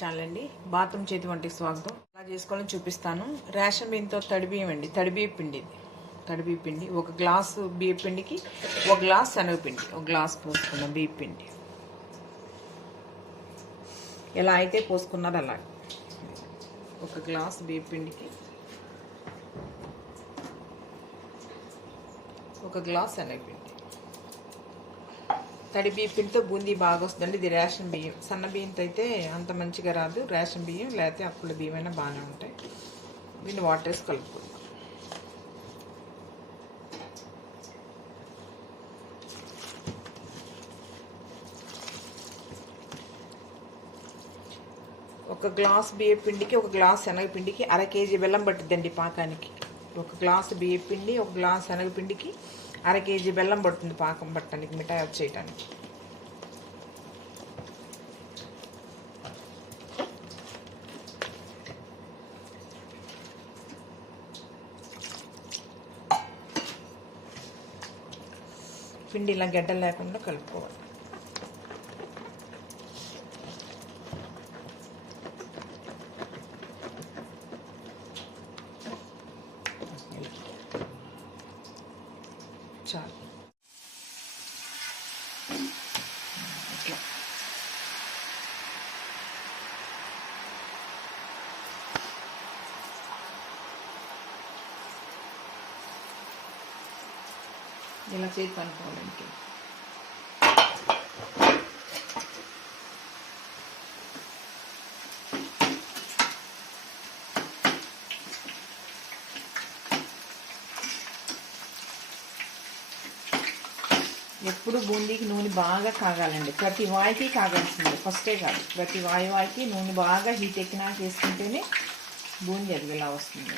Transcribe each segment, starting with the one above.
Channel అండి. Bathroom చేతి వంటికి స్వాగతం. అలా చేసుకోవాలని చూపిస్తాను. రేషన్ బియ్యంతో తడిబియ్యం అండి, తడిబియ్య పిండి. తడిబియ్య పిండి ఒక గ్లాసు బియ్య పిండికి ఒక గ్లాస్ శనగపిండి, ఒక గ్లాస్ పోసుకున్నాం బియ్య పిండి. ఎలా అయితే పోసుకున్నారో అలా ఒక గ్లాస్ బియ్య పిండికి ఒక గ్లాస్ శనగపిండి. తడి బియ్య పిండితో బూందీ బాగా వస్తుందండి. ఇది రేషన్ బియ్యం. సన్న బియ్యంతో అయితే అంత మంచిగా రాదు. రేషన్ బియ్యం లేకపోతే అప్పుల బియ్యం అయినా బాగానే ఉంటాయి. దీన్ని వాటర్ వేసి కలుపుకుందాం. ఒక గ్లాస్ బియ్య పిండికి ఒక గ్లాస్ శనగపిండికి అర కేజీ బెల్లం పట్టుద్దండి పాకానికి. ఒక గ్లాసు బియ్య పిండి ఒక గ్లాస్ శనగపిండికి అర కేజీ బెల్లం పడుతుంది పాకం పట్టడానికి, మిఠాయి చేయడానికి. పిండి ఇలా గడ్డలు లేకుండా కలుపుకోవాలి. చాలు. ఇట్లా ఇలా చేతి అనుకోవాలంటే ఎప్పుడు బూందీకి నూనె బాగా కాగాలండి. ప్రతి వాయికి కాగాల్సింది, ఫస్టే కాదు, ప్రతి వాయికి నూనె బాగా హీట్ ఎక్కినాక వేసుకుంటేనే బూందీ అదిగేలా వస్తుంది.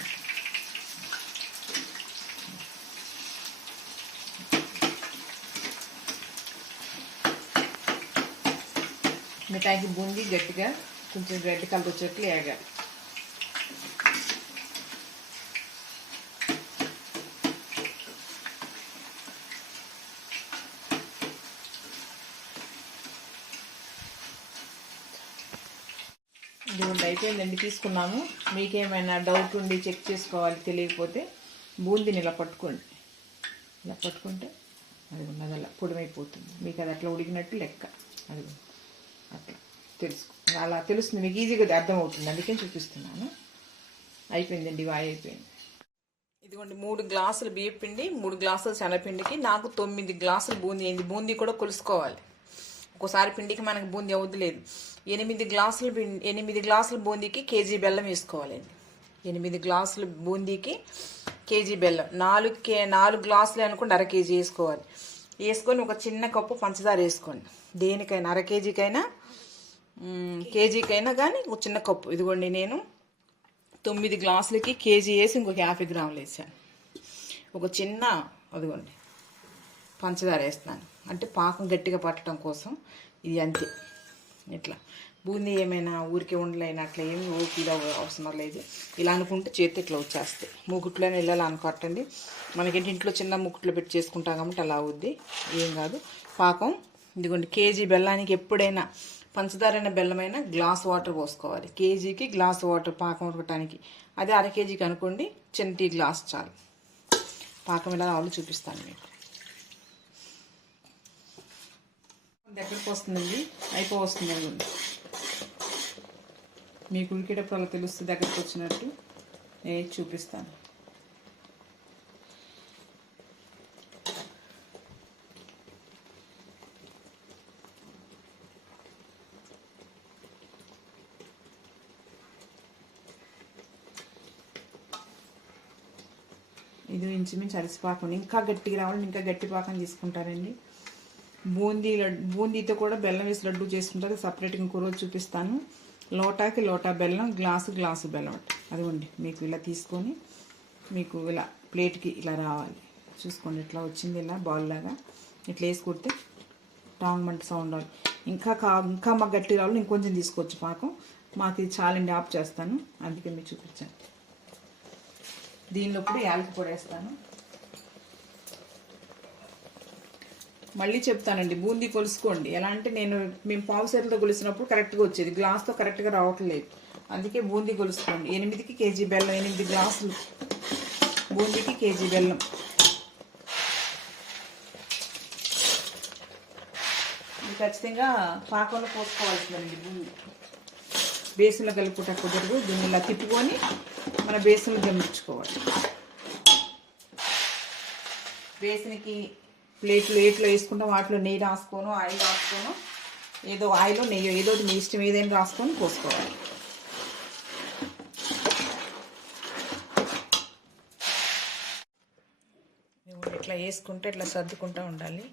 మిఠాయికి బూందీ గట్టిగా కొంచెం రెడ్ కలర్ వచ్చేట్లు వేగాలి. ఇదిగోండి అయిపోయిందండి, తీసుకున్నాము. మీకేమైనా డౌట్ ఉండి చెక్ చేసుకోవాలి తెలియకపోతే బూందీని ఇలా పట్టుకోండి. ఇలా పట్టుకుంటే అది ఉన్నది అలా పొడిమైపోతుంది. మీకు అది అట్లా ఉడికినట్టు లెక్క. అది అట్లా అలా తెలుస్తుంది మీకు, ఈజీగా అర్థమవుతుంది. అందుకే చూపిస్తున్నాను. అయిపోయిందండి, వాయి అయిపోయింది. ఇదిగోండి 3 గ్లాసులు బియ్యం పిండి, 3 గ్లాసులు శనగపిండికి నాకు 9 గ్లాసులు బూందీ అయింది. బూందీ కూడా కొలుసుకోవాలి. ఒక్కోసారి పిండికి మనకి బూందీ అవుతులేదు. 8 గ్లాసుల బూందీకి కేజీ బెల్లం వేసుకోవాలండి. 8 గ్లాసుల బూందీకి కేజీ బెల్లం. 4 గ్లాసులు అనుకోండి, అర కేజీ వేసుకోవాలి. వేసుకొని ఒక చిన్న కప్పు పంచదార వేసుకోండి. దేనికైనా అర కేజీకైనా కేజీకైనా కానీ ఒక చిన్న కప్పు. ఇదిగోండి నేను 9 గ్లాసులకి కేజీ వేసి ఇంకొక 50 గ్రాములు వేసాను. ఒక చిన్న అదిగోండి పంచదార వేస్తున్నాను, అంటే పాకం గట్టిగా పట్టడం కోసం. ఇది అంతే. ఇట్లా బూందీ ఏమైనా ఊరికే ఉండలేని అట్లా ఏమి ఓపిక అవసరం లేదు. ఇలా అనుకుంటే చేతి ఇట్లా వచ్చేస్తాయి. మూకుట్లోనే ఇలా అనుకోటండి. మనకేంటి ఇంట్లో చిన్న మూకుట్లో పెట్టి చేసుకుంటాం కాబట్టి అలా అవుద్ది, ఏం కాదు. పాకం ఇదిగోండి, కేజీ బెల్లానికి ఎప్పుడైనా పంచదారైన బెల్లమైనా గ్లాస్ వాటర్ పోసుకోవాలి. కేజీకి గ్లాస్ వాటర్ పాకం ఉడకటానికి. అదే అర కేజీకి అనుకోండి, చిన్న టీ గ్లాస్ చాలు. పాకం ఇలా రావాలి చూపిస్తాను మీకు. దగ్గరకు వస్తుందండి, వస్తుందండి. మీకు ఉడికేటప్పుడు అలా తెలుస్తుంది దగ్గరకు వచ్చినట్టు. నేను చూపిస్తాను. ఇది ఇంచుమించు అరిసిపాకం. ఇంకా గట్టిగా రావాలని ఇంకా గట్టి పాకం తీసుకుంటారండి. బూందీతో కూడా బెల్లం వేసి లడ్డు చేసుకుంటారు. సపరేట్గా ఇంకో రోజు చూపిస్తాను. లోటాకి లోటా బెల్లం, గ్లాసు బెల్లం. అదిగోండి మీకు ఇలా తీసుకొని మీకు ఇలా ప్లేట్కి ఇలా రావాలి. చూసుకోండి ఇట్లా వచ్చింది, ఇలా బాల్ లాగా. ఇట్లా వేసి కొడితే టాంగ్ మంట సౌండ్ రావాలి. ఇంకా మాకు గట్టి రావాలి, ఇంకొంచెం తీసుకోవచ్చు పాకం. మాకు ఇది చాలండి, ఆఫ్ చేస్తాను. అందుకే మీరు చూపించాను. దీనిలో ఇప్పుడు యాలకి పొడి వేస్తాను. మళ్ళీ చెప్తానండి, బూందీ కొలుసుకోండి. ఎలా అంటే మేము పావు సేరుతో కొలిసినప్పుడు కరెక్ట్గా వచ్చేది, గ్లాస్తో కరెక్ట్గా రావట్లేదు. అందుకే బూందీ కొలుసుకోండి. 8కి కేజీ బెల్లం, 8 గ్లాసులు బూందీకి కేజీ బెల్లం. ఇది ఖచ్చితంగా పాకంలో పోసుకోవాల్సిందండి బూందీ. బేసన్లో కలుపుకుంటా కుదరదు. దీన్ని ఇలా తిప్పుకొని మన బేసన్లో జమ్మించుకోవాలి. బేసన్కి ప్లేట్లో వేసుకుంటాం, వాటిలో నెయ్యి రాసుకోను, ఆయిల్ రాసుకోను, ఏదో ఆయిల్ నెయ్యి ఏదో మీ ఇష్టం ఏదైనా రాసుకొని పోసుకోవాలి. ఇట్లా వేసుకుంటే ఇట్లా సర్దుకుంటూ ఉండాలి.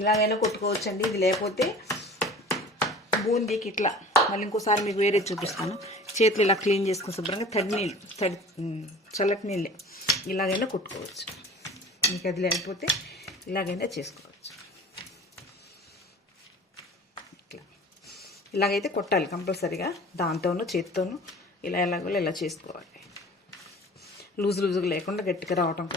ఇలాగైనా కొట్టుకోవచ్చండి. ఇది లేకపోతే బూందీకి ఇట్లా మళ్ళీ ఇంకోసారి మీకు వేరే చూపిస్తాను. చేతులు ఇలా క్లీన్ చేసుకుని శుభ్రంగా చల్లటి నీళ్ళే ఇలాగైనా కొట్టుకోవచ్చు. మీకు అది లేకపోతే ఇలాగైనా చేసుకోవచ్చు. ఇలాగైతే కొట్టాలి కంపల్సరీగా, దాంతోనూ చేత్తోనూ ఇలా ఎలాగో ఇలా చేసుకోవాలి. లూజుగా లేకుండా గట్టిగా రావటం కోసం.